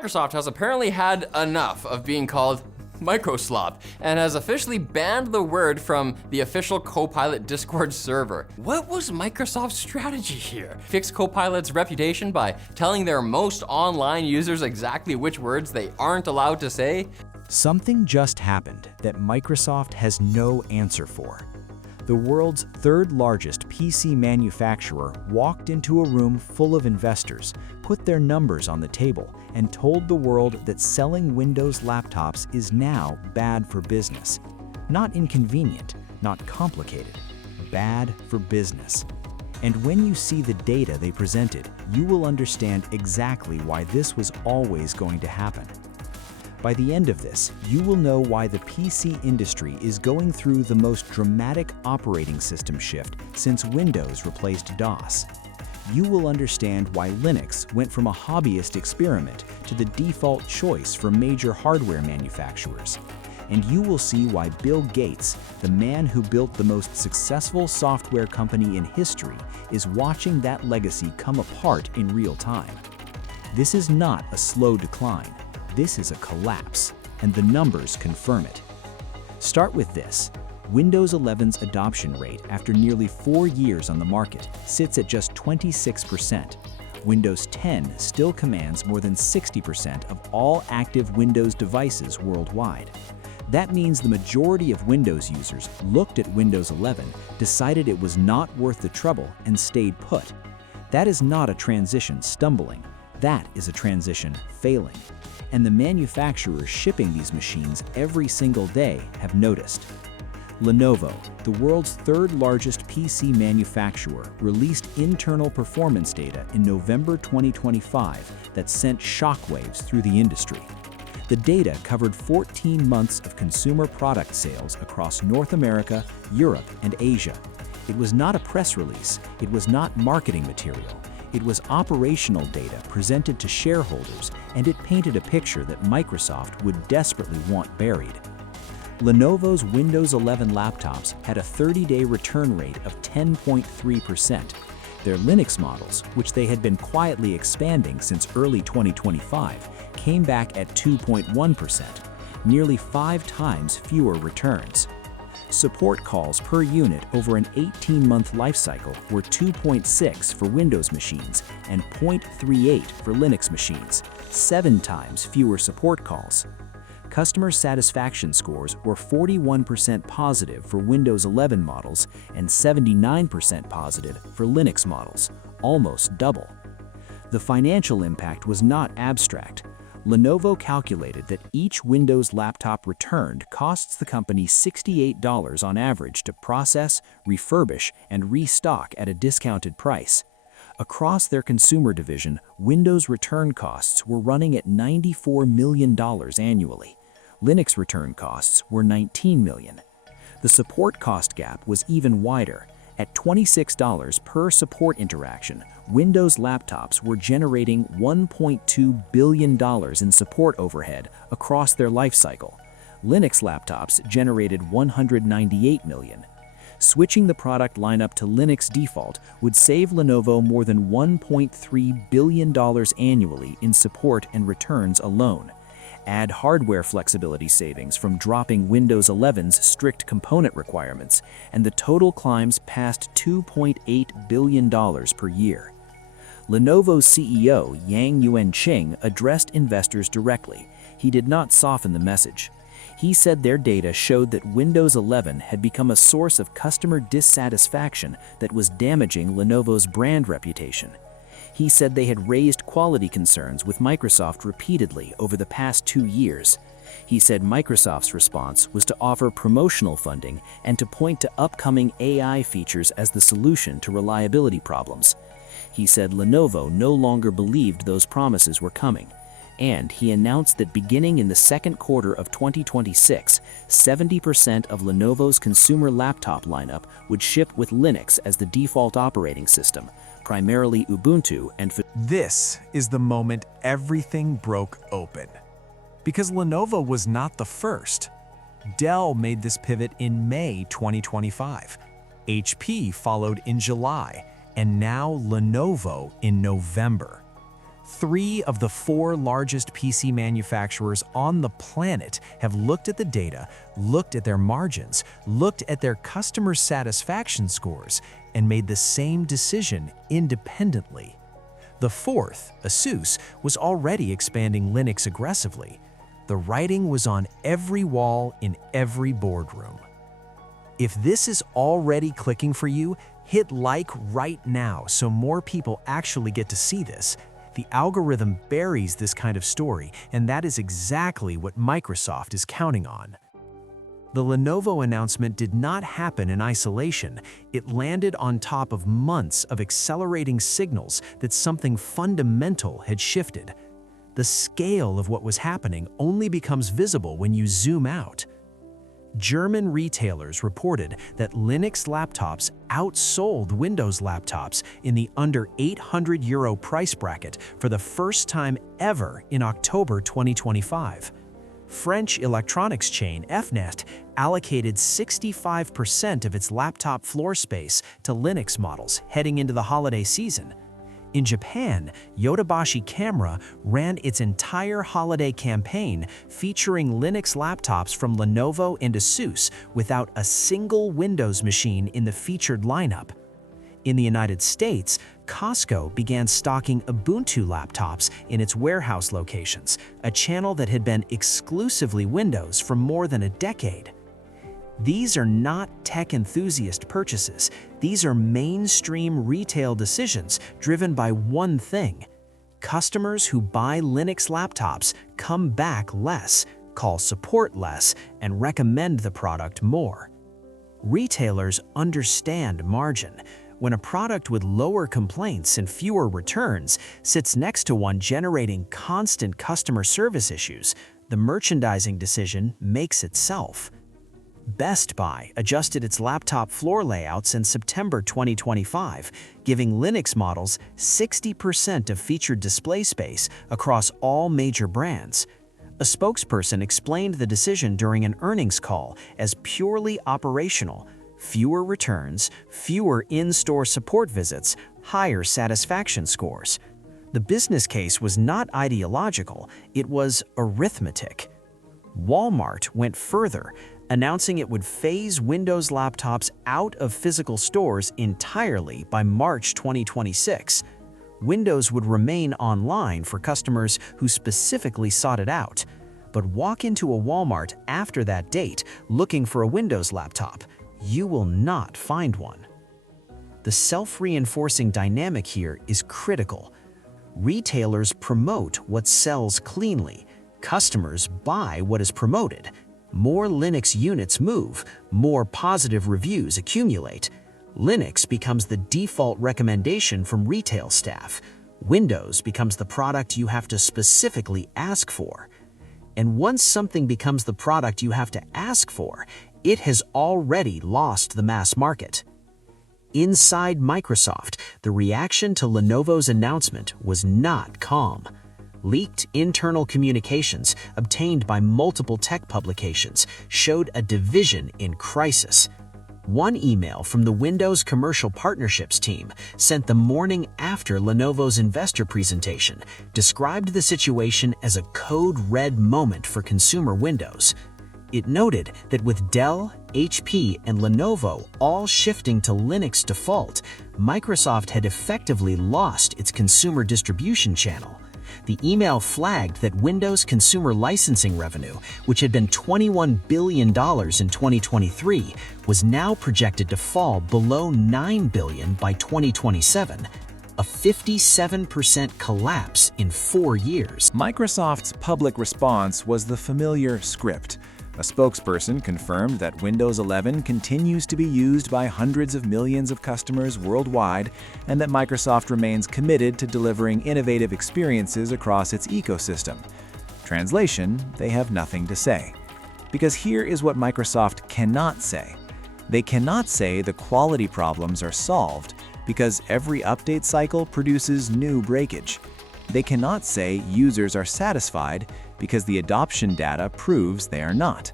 Microsoft has apparently had enough of being called Microslop and has officially banned the word from the official Copilot Discord server. What was Microsoft's strategy here? Fix Copilot's reputation by telling their most online users exactly which words they aren't allowed to say? Something just happened that Microsoft has no answer for. The world's third largest PC manufacturer walked into a room full of investors, put their numbers on the table, and told the world that selling Windows laptops is now bad for business. Not inconvenient, not complicated, bad for business. And when you see the data they presented, you will understand exactly why this was always going to happen. By the end of this, you will know why the PC industry is going through the most dramatic operating system shift since Windows replaced DOS. You will understand why Linux went from a hobbyist experiment to the default choice for major hardware manufacturers. And you will see why Bill Gates, the man who built the most successful software company in history, is watching that legacy come apart in real time. This is not a slow decline. This is a collapse, and the numbers confirm it. Start with this. Windows 11's adoption rate after nearly 4 years on the market sits at just 26%. Windows 10 still commands more than 60% of all active Windows devices worldwide. That means the majority of Windows users looked at Windows 11, decided it was not worth the trouble, and stayed put. That is not a transition stumbling. That is a transition failing. And the manufacturers shipping these machines every single day have noticed. Lenovo, the world's third largest PC manufacturer, released internal performance data in November 2025 that sent shockwaves through the industry. The data covered 14 months of consumer product sales across North America, Europe, and Asia. It was not a press release, it was not marketing material. It was operational data presented to shareholders, and it painted a picture that Microsoft would desperately want buried. Lenovo's Windows 11 laptops had a 30-day return rate of 10.3%. Their Linux models, which they had been quietly expanding since early 2025, came back at 2.1%, nearly 5 times fewer returns. Support calls per unit over an 18-month lifecycle were 2.6 for Windows machines and 0.38 for Linux machines, 7 times fewer support calls. Customer satisfaction scores were 41% positive for Windows 11 models and 79% positive for Linux models, almost double. The financial impact was not abstract. Lenovo calculated that each Windows laptop returned costs the company $68 on average to process, refurbish, and restock at a discounted price. Across their consumer division, Windows return costs were running at $94 million annually. Linux return costs were $19 million. The support cost gap was even wider. At $26 per support interaction, Windows laptops were generating $1.2 billion in support overhead across their lifecycle. Linux laptops generated $198 million. Switching the product lineup to Linux default would save Lenovo more than $1.3 billion annually in support and returns alone. Add hardware flexibility savings from dropping Windows 11's strict component requirements, and the total climbs past $2.8 billion per year. Lenovo's CEO Yang Yuanqing addressed investors directly. He did not soften the message. He said their data showed that Windows 11 had become a source of customer dissatisfaction that was damaging Lenovo's brand reputation. He said they had raised quality concerns with Microsoft repeatedly over the past 2 years. He said Microsoft's response was to offer promotional funding and to point to upcoming AI features as the solution to reliability problems. He said Lenovo no longer believed those promises were coming. And he announced that beginning in the second quarter of 2026, 70% of Lenovo's consumer laptop lineup would ship with Linux as the default operating system, primarily Ubuntu and... This is the moment everything broke open. Because Lenovo was not the first. Dell made this pivot in May 2025. HP followed in July, and now Lenovo in November. 3 of the 4 largest PC manufacturers on the planet have looked at the data, looked at their margins, looked at their customer satisfaction scores, and made the same decision independently. The 4th, Asus, was already expanding Linux aggressively. The writing was on every wall in every boardroom. If this is already clicking for you, hit like right now so more people actually get to see this. The algorithm buries this kind of story, and that is exactly what Microsoft is counting on. The Lenovo announcement did not happen in isolation. It landed on top of months of accelerating signals that something fundamental had shifted. The scale of what was happening only becomes visible when you zoom out. German retailers reported that Linux laptops outsold Windows laptops in the under €800 price bracket for the first time ever in October 2025. French electronics chain Fnac allocated 65% of its laptop floor space to Linux models heading into the holiday season. In Japan, Yodobashi Camera ran its entire holiday campaign featuring Linux laptops from Lenovo and Asus without a single Windows machine in the featured lineup. In the United States, Costco began stocking Ubuntu laptops in its warehouse locations, a channel that had been exclusively Windows for more than a decade. These are not tech enthusiast purchases. These are mainstream retail decisions driven by one thing. Customers who buy Linux laptops come back less, call support less, and recommend the product more. Retailers understand margin. When a product with lower complaints and fewer returns sits next to one generating constant customer service issues, the merchandising decision makes itself. Best Buy adjusted its laptop floor layouts in September 2025, giving Linux models 60% of featured display space across all major brands. A spokesperson explained the decision during an earnings call as purely operational: fewer returns, fewer in-store support visits, higher satisfaction scores. The business case was not ideological, it was arithmetic. Walmart went further, announcing it would phase Windows laptops out of physical stores entirely by March 2026. Windows would remain online for customers who specifically sought it out. But walk into a Walmart after that date looking for a Windows laptop. You will not find one. The self-reinforcing dynamic here is critical. Retailers promote what sells cleanly. Customers buy what is promoted. More Linux units move, more positive reviews accumulate. Linux becomes the default recommendation from retail staff. Windows becomes the product you have to specifically ask for. And once something becomes the product you have to ask for, it has already lost the mass market. Inside Microsoft, the reaction to Lenovo's announcement was not calm. Leaked internal communications obtained by multiple tech publications showed a division in crisis. One email from the Windows Commercial Partnerships team, sent the morning after Lenovo's investor presentation, described the situation as a code red moment for consumer Windows. It noted that with Dell, HP, and Lenovo all shifting to Linux default, Microsoft had effectively lost its consumer distribution channel. The email flagged that Windows consumer licensing revenue, which had been $21 billion in 2023, was now projected to fall below $9 billion by 2027, a 57% collapse in 4 years. Microsoft's public response was the familiar script. A spokesperson confirmed that Windows 11 continues to be used by hundreds of millions of customers worldwide and that Microsoft remains committed to delivering innovative experiences across its ecosystem. Translation: they have nothing to say. Because here is what Microsoft cannot say. They cannot say the quality problems are solved because every update cycle produces new breakage. They cannot say users are satisfied because the adoption data proves they are not.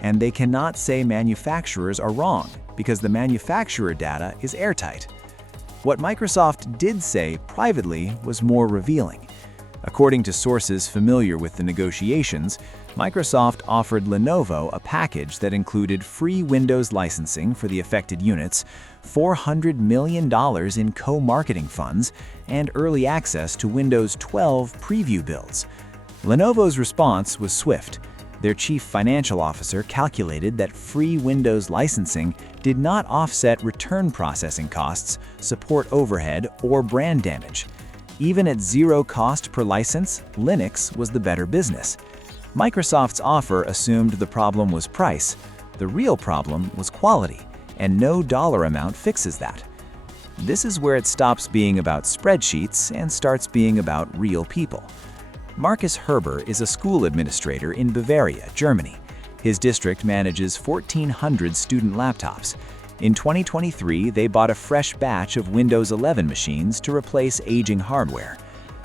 And they cannot say manufacturers are wrong because the manufacturer data is airtight. What Microsoft did say privately was more revealing. According to sources familiar with the negotiations, Microsoft offered Lenovo a package that included free Windows licensing for the affected units, $400 million in co-marketing funds, and early access to Windows 12 preview builds. Lenovo's response was swift. Their chief financial officer calculated that free Windows licensing did not offset return processing costs, support overhead, or brand damage. Even at zero cost per license, Linux was the better business. Microsoft's offer assumed the problem was price. The real problem was quality, and no dollar amount fixes that. This is where it stops being about spreadsheets and starts being about real people. Markus Herber is a school administrator in Bavaria, Germany. His district manages 1,400 student laptops. In 2023, they bought a fresh batch of Windows 11 machines to replace aging hardware.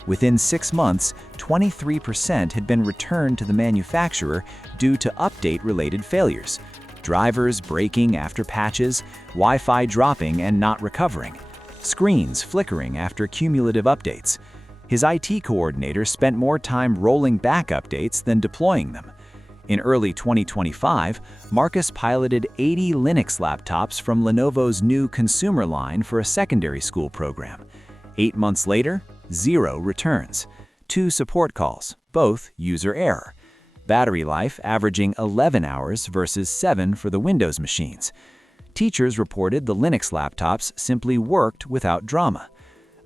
Within 6 months, 23% had been returned to the manufacturer due to update-related failures. Drivers breaking after patches, Wi-Fi dropping and not recovering, screens flickering after cumulative updates. His IT coordinator spent more time rolling back updates than deploying them. In early 2025, Markus piloted 80 Linux laptops from Lenovo's new consumer line for a secondary school program. 8 months later, 0 returns. 2 support calls, both user error. Battery life averaging 11 hours versus 7 for the Windows machines. Teachers reported the Linux laptops simply worked without drama.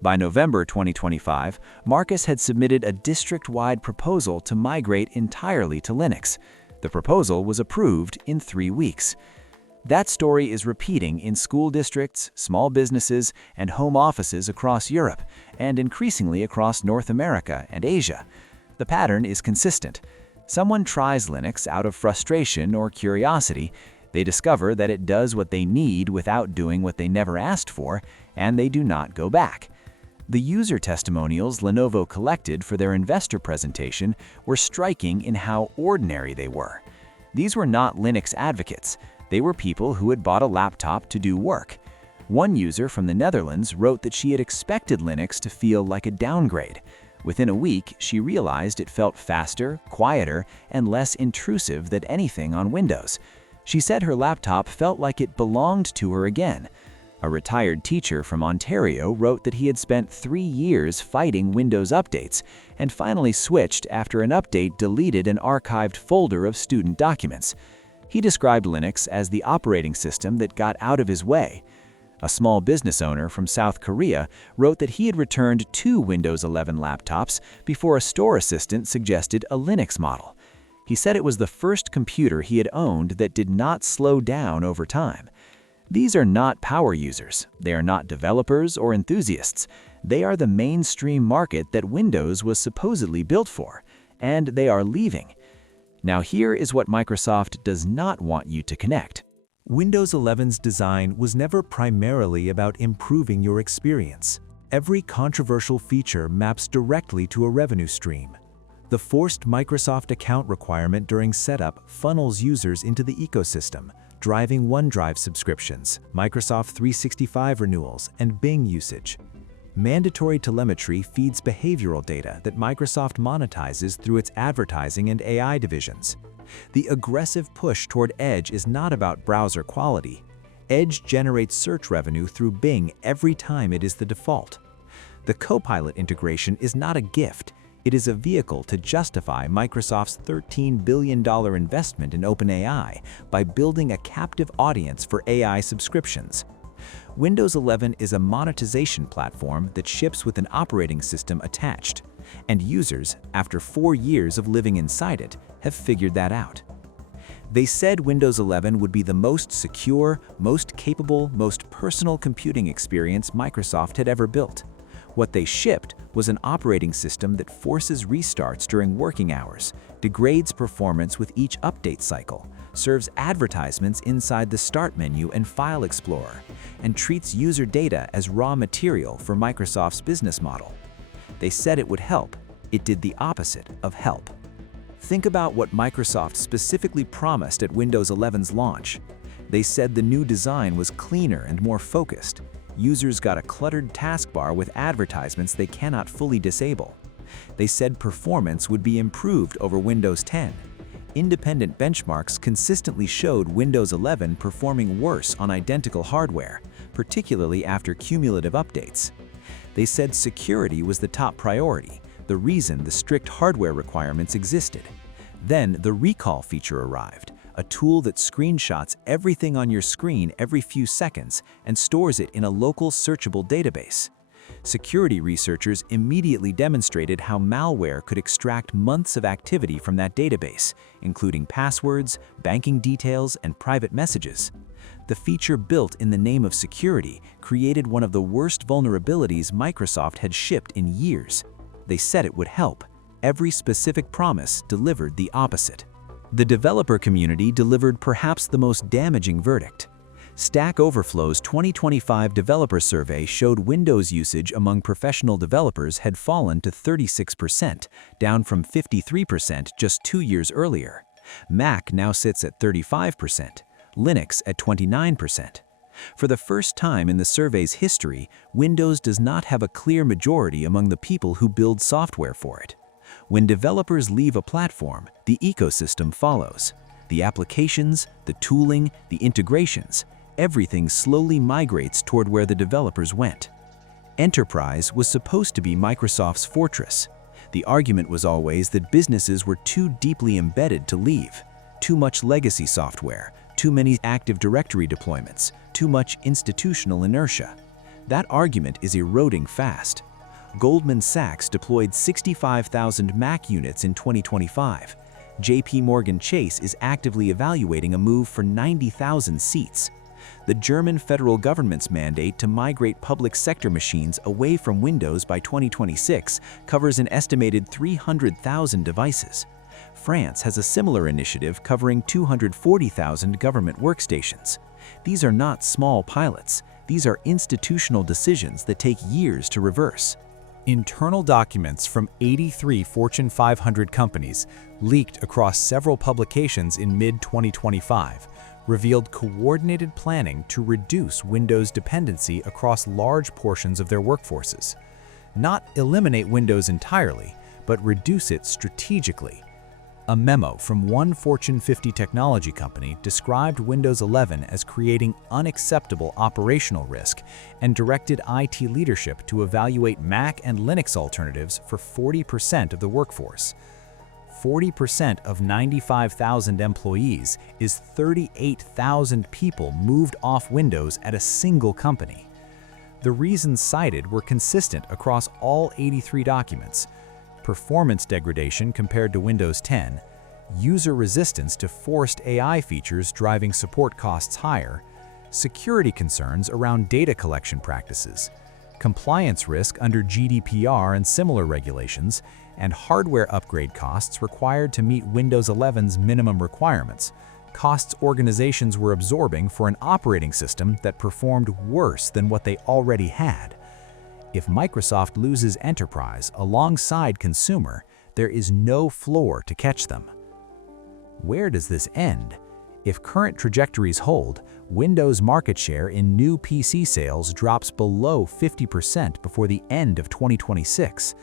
By November 2025, Markus had submitted a district-wide proposal to migrate entirely to Linux. The proposal was approved in 3 weeks. That story is repeating in school districts, small businesses, and home offices across Europe, and increasingly across North America and Asia. The pattern is consistent. Someone tries Linux out of frustration or curiosity. They discover that it does what they need without doing what they never asked for, and they do not go back. The user testimonials Lenovo collected for their investor presentation were striking in how ordinary they were. These were not Linux advocates. They were people who had bought a laptop to do work. One user from the Netherlands wrote that she had expected Linux to feel like a downgrade. Within a week, she realized it felt faster, quieter, and less intrusive than anything on Windows. She said her laptop felt like it belonged to her again. A retired teacher from Ontario wrote that he had spent 3 years fighting Windows updates and finally switched after an update deleted an archived folder of student documents. He described Linux as the operating system that got out of his way. A small business owner from South Korea wrote that he had returned 2 Windows 11 laptops before a store assistant suggested a Linux model. He said it was the first computer he had owned that did not slow down over time. These are not power users. They are not developers or enthusiasts. They are the mainstream market that Windows was supposedly built for, and they are leaving. Now here is what Microsoft does not want you to connect. Windows 11's design was never primarily about improving your experience. Every controversial feature maps directly to a revenue stream. The forced Microsoft account requirement during setup funnels users into the ecosystem, driving OneDrive subscriptions, Microsoft 365 renewals, and Bing usage. Mandatory telemetry feeds behavioral data that Microsoft monetizes through its advertising and AI divisions. The aggressive push toward Edge is not about browser quality. Edge generates search revenue through Bing every time it is the default. The Copilot integration is not a gift. It is a vehicle to justify Microsoft's $13 billion investment in OpenAI by building a captive audience for AI subscriptions. Windows 11 is a monetization platform that ships with an operating system attached, and users, after 4 years of living inside it, have figured that out. They said Windows 11 would be the most secure, most capable, most personal computing experience Microsoft had ever built. What they shipped was an operating system that forces restarts during working hours, degrades performance with each update cycle, serves advertisements inside the Start menu and File Explorer, and treats user data as raw material for Microsoft's business model. They said it would help. It did the opposite of help. Think about what Microsoft specifically promised at Windows 11's launch. They said the new design was cleaner and more focused. Users got a cluttered taskbar with advertisements they cannot fully disable. They said performance would be improved over Windows 10. Independent benchmarks consistently showed Windows 11 performing worse on identical hardware, particularly after cumulative updates. They said security was the top priority, the reason the strict hardware requirements existed. Then the recall feature arrived, a tool that screenshots everything on your screen every few seconds and stores it in a local searchable database. Security researchers immediately demonstrated how malware could extract months of activity from that database, including passwords, banking details, and private messages. The feature, built in the name of security, created one of the worst vulnerabilities Microsoft had shipped in years. They said it would help. Every specific promise delivered the opposite. The developer community delivered perhaps the most damaging verdict. Stack Overflow's 2025 developer survey showed Windows usage among professional developers had fallen to 36%, down from 53% just 2 years earlier. Mac now sits at 35%, Linux at 29%. For the first time in the survey's history, Windows does not have a clear majority among the people who build software for it. When developers leave a platform, the ecosystem follows. The applications, the tooling, the integrations, everything slowly migrates toward where the developers went. Enterprise was supposed to be Microsoft's fortress. The argument was always that businesses were too deeply embedded to leave. Too much legacy software, too many Active Directory deployments, too much institutional inertia. That argument is eroding fast. Goldman Sachs deployed 65,000 Mac units in 2025. JP Morgan Chase is actively evaluating a move for 90,000 seats. The German federal government's mandate to migrate public sector machines away from Windows by 2026 covers an estimated 300,000 devices. France has a similar initiative covering 240,000 government workstations. These are not small pilots. These are institutional decisions that take years to reverse. Internal documents from 83 Fortune 500 companies leaked across several publications in mid-2025 revealed coordinated planning to reduce Windows dependency across large portions of their workforces. Not eliminate Windows entirely, but reduce it strategically. A memo from one Fortune 50 technology company described Windows 11 as creating unacceptable operational risk and directed IT leadership to evaluate Mac and Linux alternatives for 40% of the workforce. 40% of 95,000 employees is 38,000 people moved off Windows at a single company. The reasons cited were consistent across all 83 documents: performance degradation compared to Windows 10, user resistance to forced AI features driving support costs higher, security concerns around data collection practices, compliance risk under GDPR and similar regulations, and hardware upgrade costs required to meet Windows 11's minimum requirements, costs organizations were absorbing for an operating system that performed worse than what they already had. If Microsoft loses enterprise alongside consumer, there is no floor to catch them. Where does this end? If current trajectories hold, Windows market share in new PC sales drops below 50% before the end of 2026.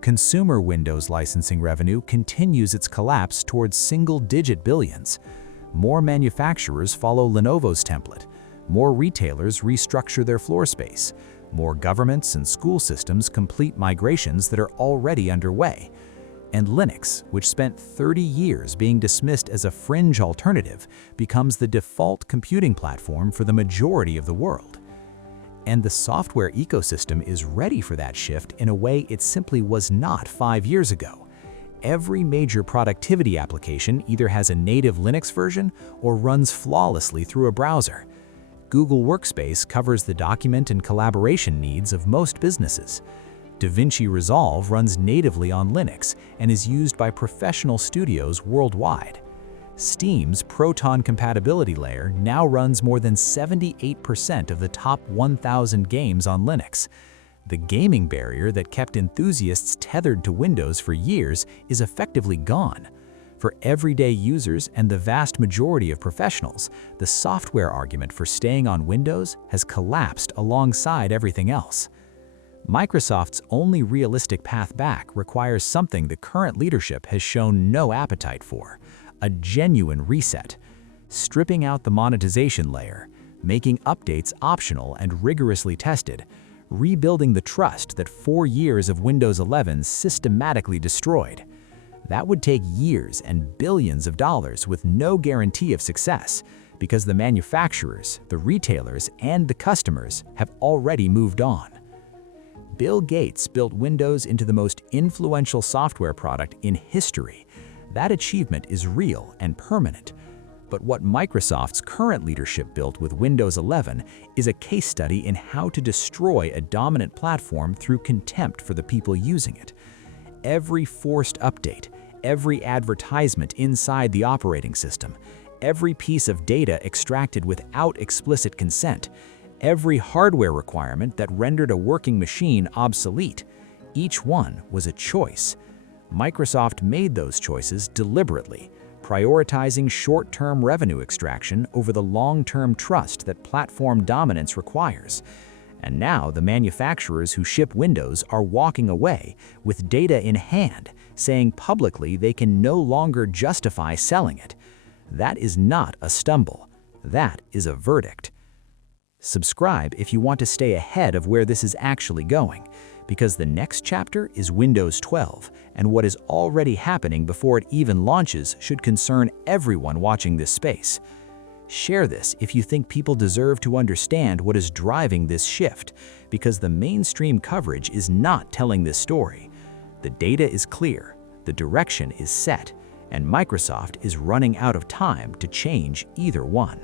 Consumer Windows licensing revenue continues its collapse towards single-digit billions. More manufacturers follow Lenovo's template. More retailers restructure their floor space. More governments and school systems complete migrations that are already underway. And Linux, which spent 30 years being dismissed as a fringe alternative, becomes the default computing platform for the majority of the world. And the software ecosystem is ready for that shift in a way it simply was not 5 years ago. Every major productivity application either has a native Linux version or runs flawlessly through a browser. Google Workspace covers the document and collaboration needs of most businesses. DaVinci Resolve runs natively on Linux and is used by professional studios worldwide. Steam's Proton compatibility layer now runs more than 78% of the top 1,000 games on Linux. The gaming barrier that kept enthusiasts tethered to Windows for years is effectively gone. For everyday users and the vast majority of professionals, the software argument for staying on Windows has collapsed alongside everything else. Microsoft's only realistic path back requires something the current leadership has shown no appetite for: a genuine reset. Stripping out the monetization layer, making updates optional and rigorously tested, rebuilding the trust that 4 years of Windows 11 systematically destroyed. That would take years and billions of dollars with no guarantee of success, because the manufacturers, the retailers, and the customers have already moved on. Bill Gates built Windows into the most influential software product in history. That achievement is real and permanent. But what Microsoft's current leadership built with Windows 11 is a case study in how to destroy a dominant platform through contempt for the people using it. Every forced update, every advertisement inside the operating system, every piece of data extracted without explicit consent, every hardware requirement that rendered a working machine obsolete, each one was a choice. Microsoft made those choices deliberately, prioritizing short-term revenue extraction over the long-term trust that platform dominance requires. And now the manufacturers who ship Windows are walking away with data in hand, saying publicly they can no longer justify selling it. That is not a stumble. That is a verdict. Subscribe if you want to stay ahead of where this is actually going, because the next chapter is Windows 12, and what is already happening before it even launches should concern everyone watching this space. Share this if you think people deserve to understand what is driving this shift, because the mainstream coverage is not telling this story. The data is clear, the direction is set, and Microsoft is running out of time to change either one.